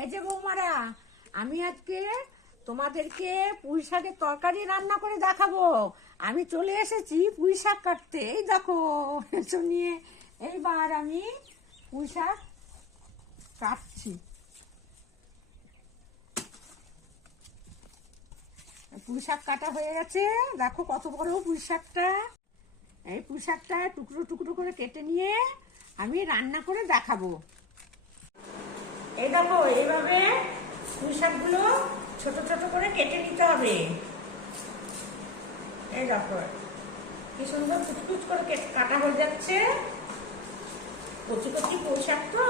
এই যে বৌমারা, আমি আজকে তোমাদেরকে পুঁই শাকের তরকারি রান্না করে দেখাবো। আমি চলে এসেছি পুঁই শাক কাটতে। এই দেখো এসো নিয়ে। এইবার আমি পুঁই শাক কাটছি। পুঁই শাক কাটা হয়ে গেছে। দেখো কত বড় পুঁই শাকটা। এই পুঁই শাকটা টুকরো টুকরো করে কেটে নিয়ে আমি রান্না করে দেখাবো। এই দেখো এইভাবে পুঁই শাকগুলো ছোট ছোট করে কেটে নিতে হবে। এই দেখো কি সুন্দর কুচকুচ করে কাটা হয়ে যাচ্ছে। কচি কচি পুঁই শাক তো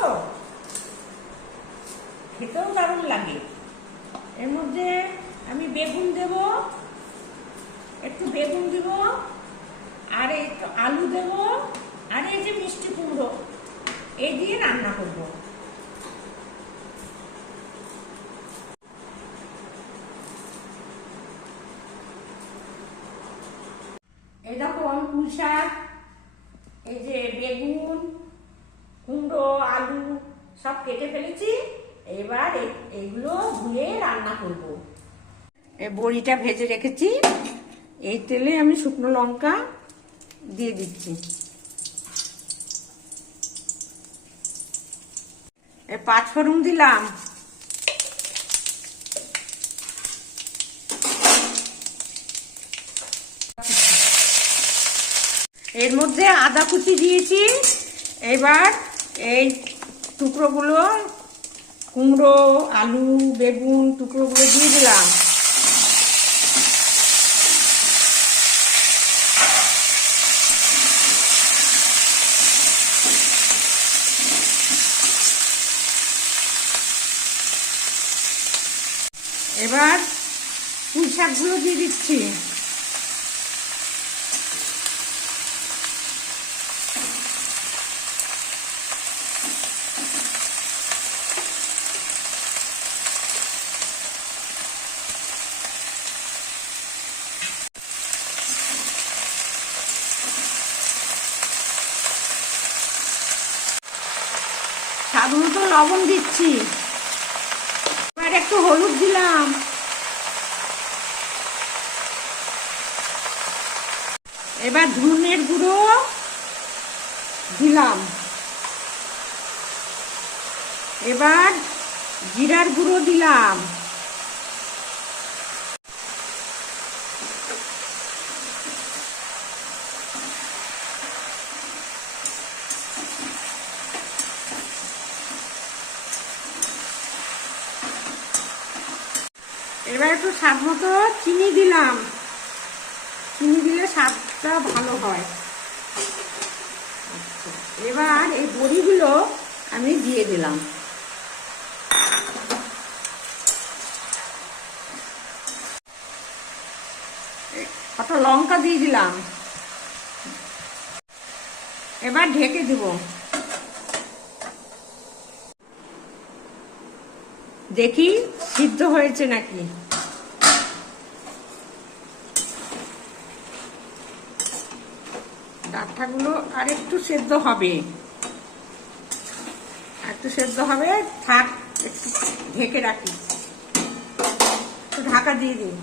খেতেও দারুণ লাগে। এর মধ্যে আমি বেগুন দেব, একটু বেগুন দিব, আর একটু আলু দেব, আর এই যে মিষ্টি কুমড়ো, এই দিয়ে রান্না করব। এই দেখো আমি পুঁই শাক, এই যে বেগুন, কুমড়ো, আলু সব কেটে ফেলেছি। এবার এইগুলো ধুয়ে রান্না করব। এই বড়িটা ভেজে রেখেছি, এই তেলে আমি শুকনো লঙ্কা দিয়ে দিচ্ছি। এই 5 ফোড়ন দিলাম। এর মধ্যে আদা কুচি দিয়েছি। এবার এই টুকরোগুলো, কুমড়ো, আলু, বেগুন টুকরোগুলো দিয়ে দিলাম। এবার পুঁই শাকগুলো দিয়ে দিচ্ছি। স্বাদ মতো লবণ দিচ্ছি। এবার একটু হলুদ দিলাম। এবার ধনের গুঁড়ো দিলাম। এবার জিরার গুঁড়ো দিলাম। এবার একটু স্বাদ মতো চিনি দিলাম। চিনি দিলে স্বাদটা ভালো হয়। এবার এই বড়িগুলো আমি দিয়ে দিলাম। কত লঙ্কা দিয়ে দিলাম। এবার ঢেকে দিব। দেখি সিদ্ধ হয়েছে নাকি। ডাঁটাগুলো আর একটু সেদ্ধ হবে, একটু সেদ্ধ হবে। থাক, একটু ঢেকে রাখি, একটু ঢাকা দিয়ে দিই।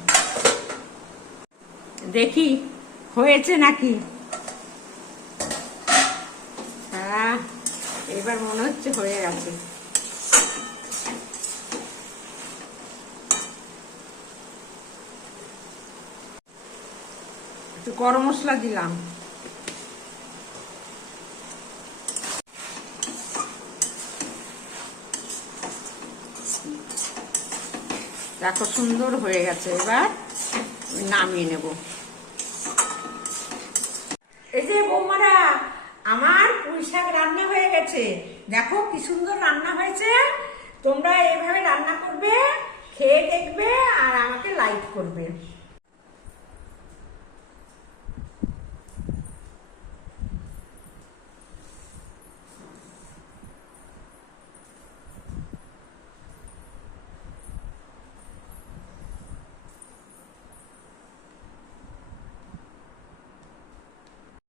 দেখি হয়েছে নাকি। হ্যাঁ, এবার মনে হচ্ছে হয়ে গেছে। একটু গরম মশলা দিলাম। দেখো সুন্দর হয়ে গেছে। এবার নামিয়ে নেব। এই যে বৌমারা, আমার পুঁই শাক রান্না হয়ে গেছে। দেখো কি সুন্দর রান্না হয়েছে। তোমরা এইভাবে রান্না করবে, খেয়ে দেখবে আর আমাকে লাইক করবে।